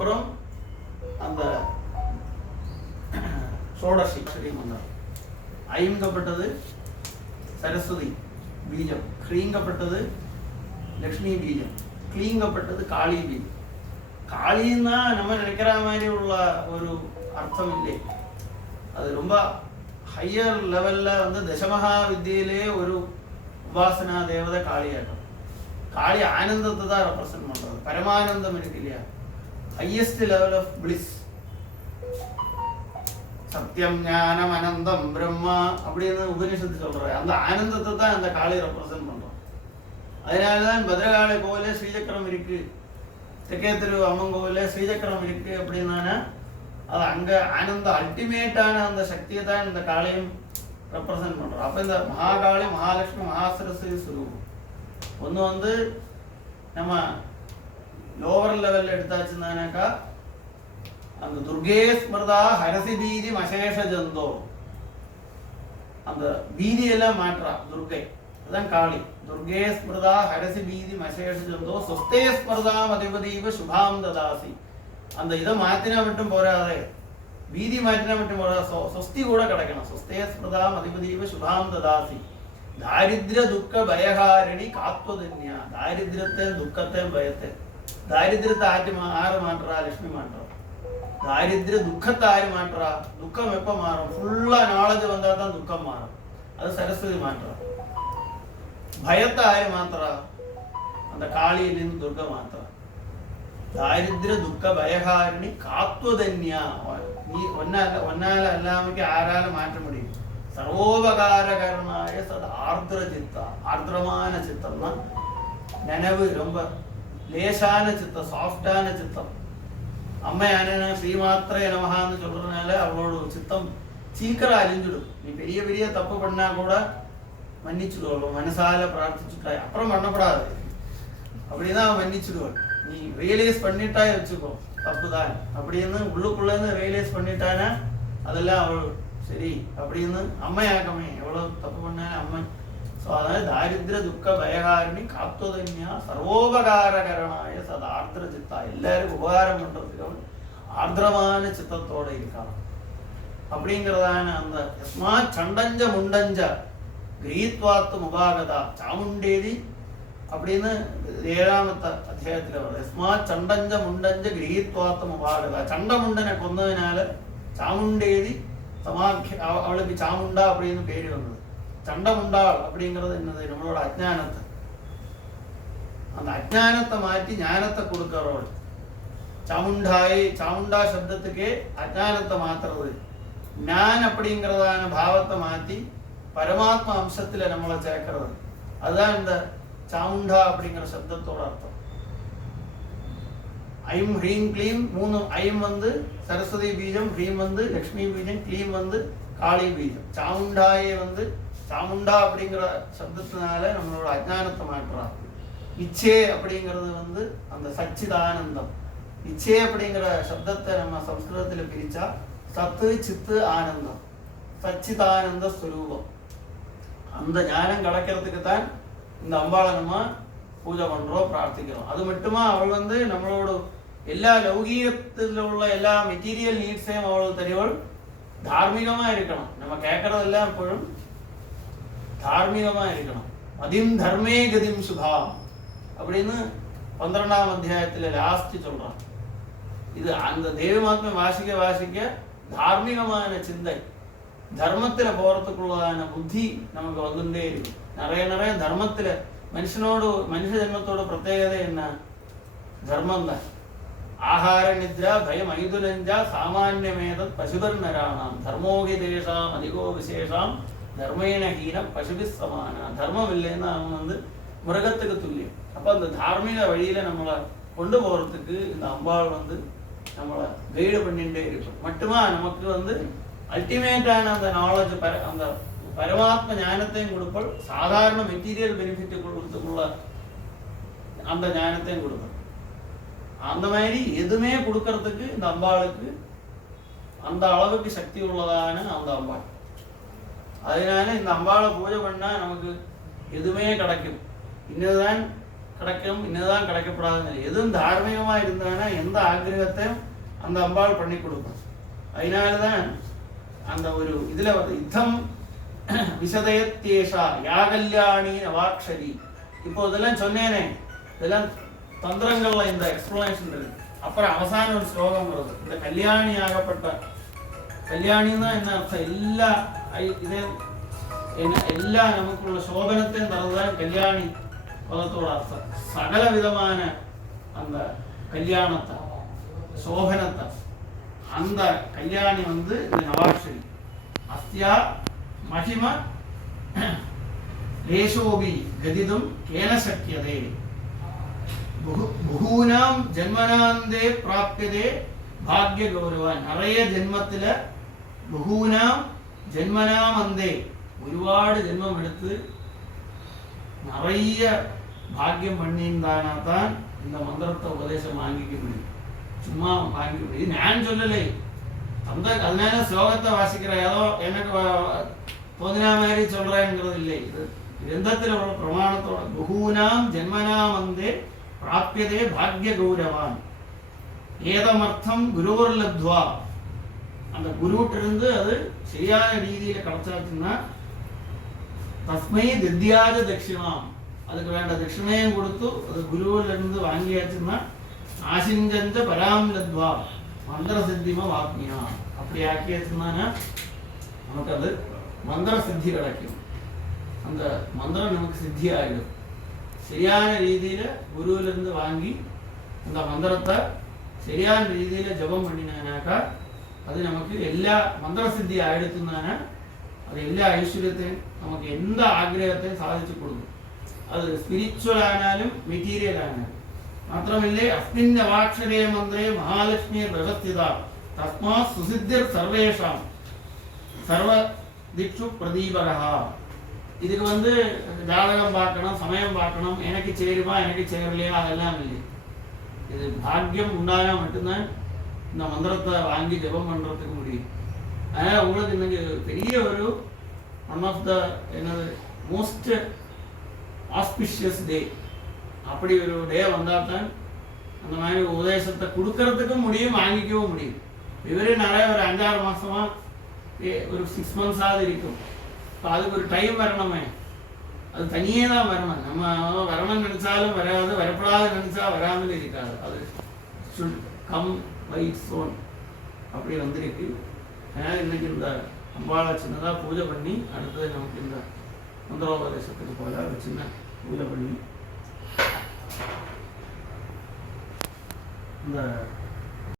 அப்புறம் அந்த ஷோடசி ஸ்ரீமந்திரம். ஐங்கப்பட்டது சரஸ்வதி பீஜம், ஹ்ரீங்கப்பட்டது லக்ஷ்மி பீஜம், க்ளீங்கப்பட்டது காளி பீஜம். காளின்னா நம்ம நினைக்கிற மாதிரி உள்ள ஒரு அர்த்தம் இல்லை. அது ரொம்ப ஹையர் லெவலில் வந்து தசமகா வித்தியிலே ஒரு உபாசனா தேவதை காளியாட்டம். காளி ஆனந்தத்தை தான் ரெப்ரசன்ட் பண்ணுறது. பரமானந்தம் இருக்கு இல்லையா, ஹையஸ்ட் லெவல் ஆஃப் பிளிஸ். சத்தியம் ஞானம் அனந்தம் பிரம்மா அப்படின்னு உபனிஷத்து சொல்ற அந்த ஆனந்தத்தை தான் அந்த காளி ரெப்ரசன்ட் பண்றோம். அதனாலதான் பத்ரகாளி கோவில ஸ்ரீசக்கரம் இருக்கு, தெக்கேத்திரு அம்மன் கோவில ஸ்ரீசக்கரம் இருக்கு அப்படின்னா அது அங்க ஆனந்த அல்டிமேட்டான அந்த சக்தியை தான் இந்த காளையும் ரெப்ரசன்ட் பண்றோம். அப்ப இந்த மகாகாளி, மகாலட்சுமி, மகாசரஸ்வதி சுரூபம் ஒன்று வந்து நம்ம லோவர் லெவல்ல எடுத்தாச்சுன்னாக்கா அந்த துர்கே ஸ்மிருதா ஹரசி பீதி மசேஷ ஜந்தோ, அந்த பீதியெல்லாம் மாற்றா துர்கை, அதுதான் காளி. துர்கே ஸ்மிருதா ஹரசி பீதி மசேஷ ஜந்தோ சொஸ்தே ஸ்மிருதாம் அதிபதீவ சுபாம் ததாசி. அந்த இதை மாற்றினா மட்டும் போராதே, பீதி மாற்றினா மட்டும் போராது, சொஸ்தி கூட கிடைக்கணும். சொஸ்தே ஸ்மிருதாம் அதிபதீவ சுபாம் ததாசி. தாரித்ர துக்க பயகாரிணி காத்வதன்யா. தாரித்ரத்தையும் துக்கத்தையும் பயத்தை, தாரித்ரத்தை ஆறு மாற்றா, லட்சுமி மாற்றா. தாரித்ர துக்கத்தை ஆறு மாற்றா. துக்கம் எப்ப மாறும்? ஃபுல்லா நாலேஜ் வந்தா தான் துக்கம் மாறும், அது சரஸ்வதி மாற்றா. பயத்தை ஆறு மாத்திரா, அந்த காளியிலிருந்து துர்க மாத்திரா. தாரித்ர துக்க பயகாரிணி காத்வதன்யா. நீ ஒன்னால எல்லாமே ஆறால மாற்ற முடியும். சர்வோபகாரகரனாய சது ஆர்திர சித்தா. ஆர்திரமான சித்தம்னா நினைவு ரொம்ப லேசான சித்தம், சாஃப்டான சித்தம். அம்மையான ஸ்ரீமாத்திரை நமகான்னு சொல்றதுனால அவளோட சித்தம் சீக்கிரம் அழிஞ்சிடும். நீ பெரிய பெரிய தப்பு பண்ணா கூட மன்னிச்சுடுவோம், மனசால பிரார்த்திச்சுட்டாய், அப்புறம் பண்ணப்படாது அப்படிதான் மன்னிச்சுடுவோம். நீ ரியலைஸ் பண்ணிட்டா வச்சுக்கோ தப்புதான் அப்படின்னு உள்ளுக்குள்ளேருந்து ரியலைஸ் பண்ணிட்டானா அதெல்லாம் அவள் சரி அப்படின்னு அம்மையாக்கமே. எவ்வளவு தப்பு பண்ணாலும் அம்மை. ஸோ அதனால தாரித்ர துக்க பயகாரிணி காத்வதன்யா சர்வோபகாரகரனாய சத ஆர்திர சித்தா. எல்லாருக்கும் உபகாரம் பண்றதுக்கு ஆர்திரமான சித்தத்தோட இருக்கான் அப்படிங்கிறதான அந்த யஸ்மா சண்டஞ்ச முண்டஞ்ச கிரீத்வாத்து முபாகதா சாமுண்டேதி அப்படின்னு 7ாமത്തെ அத்தியாயத்தில் வருது. யஸ்மா சண்டஞ்ச முண்டஞ்ச கிரீத்வாத்து முபாகதா. சண்டமுண்டனை கொன்னதுனால சாமுண்டேதி சமாக்கி, அவளுக்கு சாமுண்டா அப்படின்னு பேரு வந்தது. சண்டமுண்டாள் அப்படிங்கிறது என்னது? நம்மளோட அஜ்ஞானத்தை, அந்த அஜ்ஞானத்தை மாற்றி ஞானத்தை கொடுக்கிறவள் சாமுண்டாய். சாமுண்டா சப்தத்துக்கே அஜ்ஞானத்தை மாத்துறது, ஞான் அப்படிங்கிறதான பாவத்தை மாற்றி பரமாத்மா அம்சத்துல நம்மளை சேர்க்கிறது. அதுதான் இந்த சாமுண்டா அப்படிங்கிற சப்தத்தோட அர்த்தம். ஐம் ஹ்ரீம் க்ளீம் 3. ஐம் வந்து சரஸ்வதி பீஜம், ஹ்ரீம் வந்து லக்ஷ்மி பீஜம், க்ளீம் வந்து காளி பீஜம். சாமுண்டாயே வந்து சாமுண்டா அப்படிங்கிற சப்தத்தினால நம்மளோட அஜ்ஞானத்தை மாற்றுறார். இச்சே அப்படிங்கிறது வந்து அந்த சச்சிதானந்தம். இச்சே அப்படிங்கிற சப்தத்தை நம்ம சம்ஸ்கிருதத்தில் பிரிச்சா சத்து சித்து ஆனந்தம், சச்சிதானந்த ஸ்வரூபம். அந்த ஞானம் கிடைக்கிறதுக்கு தான் இந்த அம்பாளை நம்ம பூஜை பண்றோம், பிரார்த்திக்கிறோம். அது மட்டுமா அவள் வந்து நம்மளோட எல்லா லௌகீகத்தில் உள்ள எல்லா மெட்டீரியல் நீட்ஸையும் அவளுக்கு தெரியவள் தார்மீகமா இருக்கணும். நம்ம கேட்கறதெல்லாம் எப்பொழுதும் தார்மீகமா இருக்கணும். அதிம் தர்மே கதிம் சுபாம் அப்படின்னு 12ஆம் அத்தியாயத்துல லாஸ்ட் சொல்றான். இது அந்த தேவி மாத்ம வாசிக்க வாசிக்க தார்மீகமான சிந்தை, தர்மத்துல போறதுக்குள்ளதான புத்தி நமக்கு வந்துட்டே இருக்கு. நிறைய தர்மத்துல மனுஷ ஜென்மத்தோட பிரத்யேகதை என்ன? தர்மம் தான். ஆகார நித்ரா பயம் ஐதுலஞ்சா சாமானியமேதத் பசுபர் நராணாம் தர்மோகி தேசாம் அதிகோ விசேஷாம் தர்மேன ஹீன பசுபி சமானா. தர்மம் இல்லைன்னா அவன் வந்து மிருகத்துக்கு துல்லியம். அப்ப அந்த தார்மீக வழியில நம்மளை கொண்டு போறதுக்கு இந்த அம்பாள் வந்து நம்மளை கைடு பண்ணிட்டே இருக்கும். மட்டுமா நமக்கு வந்து அல்டிமேட்டான அந்த நாலேஜ், அந்த பரமாத்ம ஞானத்தையும் கொடுப்பல், சாதாரண மெட்டீரியல் பெனிஃபிட் கொடுத்துக்குள்ள அந்த ஞானத்தையும் கொடுப்பல். அந்த மாதிரி எதுவுமே கொடுக்கறதுக்கு இந்த அம்பாளுக்கு அந்த அளவுக்கு சக்தி உள்ளதான அந்த அம்பாள். அதனால இந்த அம்பாளை பூஜை பண்ணா நமக்கு எதுவுமே கிடைக்கும். இன்னதுதான் கிடைக்கும், இன்னதான் கிடைக்கப்படாதுன்னு எதுவும் தார்மீகமாக இருந்தானா எந்த ஆக்கிரகத்தையும் அந்த அம்பாள் பண்ணி கொடுக்கும். அதனால தான் அந்த ஒரு இதில் வந்து யுத்தம் விசதயத்தேஷா யாகல்யாணி நவாக்ஷரி. இப்போ இதெல்லாம் சொன்னேனே, இதெல்லாம் தந்திரங்கள்ல இந்த எக்ஸ்பிளனேஷன் இருக்கு. அப்புறம் அவசானம் ஒரு ஸ்லோகம் வருது. இந்த கல்யாணி ஆகப்பட்ட கல்யாணின்னு தான் என்ன அர்த்தம், எல்லா நமக்குள்ள சோபனத்தையும் தரதுதான் கல்யாணி பதத்தோட அர்த்தம். சகல விதமான அந்த கல்யாணத்தை சோபனத்தை அந்த கல்யாணி வந்து இந்த நவாக்ஷரி. அஸ்தியா மகிம லேசோபி கதிதும் கேன சக்கியதே பகூனாம் ஜன்மனாந்தே பிராப்யதே பாக்ய கௌரவன். நிறைய ஜென்மத்தில் பகூனாம் ஜென்மனாம் அந்தே ഒരുപാട് ജന്മം എടുത്ത് நிறைய பாக்கியம் பண்ணியிருந்தானா தான் இந்த மந்திரத்தை உபதேசம் வாங்கிக்க முடியும். சும்மா வாங்கிக்க முடியும். நான் சொல்லலை, அந்த அதனால ஸ்லோகத்தை வாசிக்கிற ஏதோ எனக்கு தோന്നിனா மாதிரி சொல்றேங்கிறது இல்லை. இது கிரந்தத்தில் உள்ள பிரமாணத்தோட பகூனாம் ஜென்மனாம் வந்தே பிராப்யதே பாக்ய கௌரவான் ஏதமர்த்தம் குருவர் லப்த்வா. அந்த குருவிட்டிருந்து அது சரியான ரீதியில் கிடைச்சாச்சுன்னா தஸ்மை தித்யாஜ தட்சிணாம், அதுக்கு வேண்ட தட்சிணையும் கொடுத்து அது குருவிலிருந்து வாங்கியாச்சுன்னா ஆசிஞ்சஞ்ச பராம் லத்வா மந்திர சித்திமா வாக்மியா. அப்படி ஆக்கியாச்சுன்னா நமக்கு அது மந்திர சித்தி கிடைக்கும். அந்த மந்திரம் நமக்கு சித்தி ஆகிடும். சரியான ரீதியில் குருவிலிருந்து வாங்கி அந்த மந்திரத்தை சரியான ரீதியில் ஜபம் பண்ணினானாக்கா அது நமக்கு எல்லா மந்திர சித்தி ஆயிடுத்துனானா அது எல்லா ஐஸ்வர்யத்தையும் நமக்கு எந்த ஆഗ്രഹத்தையும் சாதிச்சு கொடுக்கும். அது ஸ்பிரிச்சுவல் ஆனாலும் மெட்டீரியல் ஆனாலும். மாத்திரமில்லை அஸ்மின் நவாக்ஷரே மந்திரே மகாலட்சுமி விவஸ்திதா தஸ்மாத் சுசித்திர் சர்வேஷாம் சர்வ திக்ஷு பிரதீபகா. இதுக்கு வந்து ஜாதகம் பார்க்கணும், சமயம் பார்க்கணும், எனக்கு சேருமா எனக்கு சேரலையா அதெல்லாம் இல்லை. இது பாக்கியம் உண்டானா மட்டும்தான் இந்த மந்திரத்தை வாங்கி ஜபம் பண்ணுறதுக்கு முடியும். அதனால் உங்களுக்கு இன்னைக்கு பெரிய ஒரு ஒன் ஆஃப் த என்னது மோஸ்ட் ஆஸ்பிஷியஸ் டே. அப்படி ஒரு டே வந்தால் தான் அந்த மாதிரி உபதேசத்தை கொடுக்கறதுக்கும் முடியும், வாங்கிக்கவும் முடியும். இவரே நிறைய ஒரு 5-6 மாதமாக ஒரு 6 மந்த்ஸாவது இருக்கும். இப்போ அதுக்கு ஒரு டைம் வரணுமே, அது தனியே தான் வரணும். நம்ம வரணும்னு நினச்சாலும் வராது, வரப்படாது நினச்சா வராமல் இருக்காது. அது should come by its own. அப்படி வந்திருக்கு. அதனால் இன்னைக்கு இந்த அம்பாளை சின்னதாக பூஜை பண்ணி அடுத்தது நமக்கு இந்த மந்திரோபதேசத்துக்கு போல ஒரு சின்ன பூஜை பண்ணி இந்த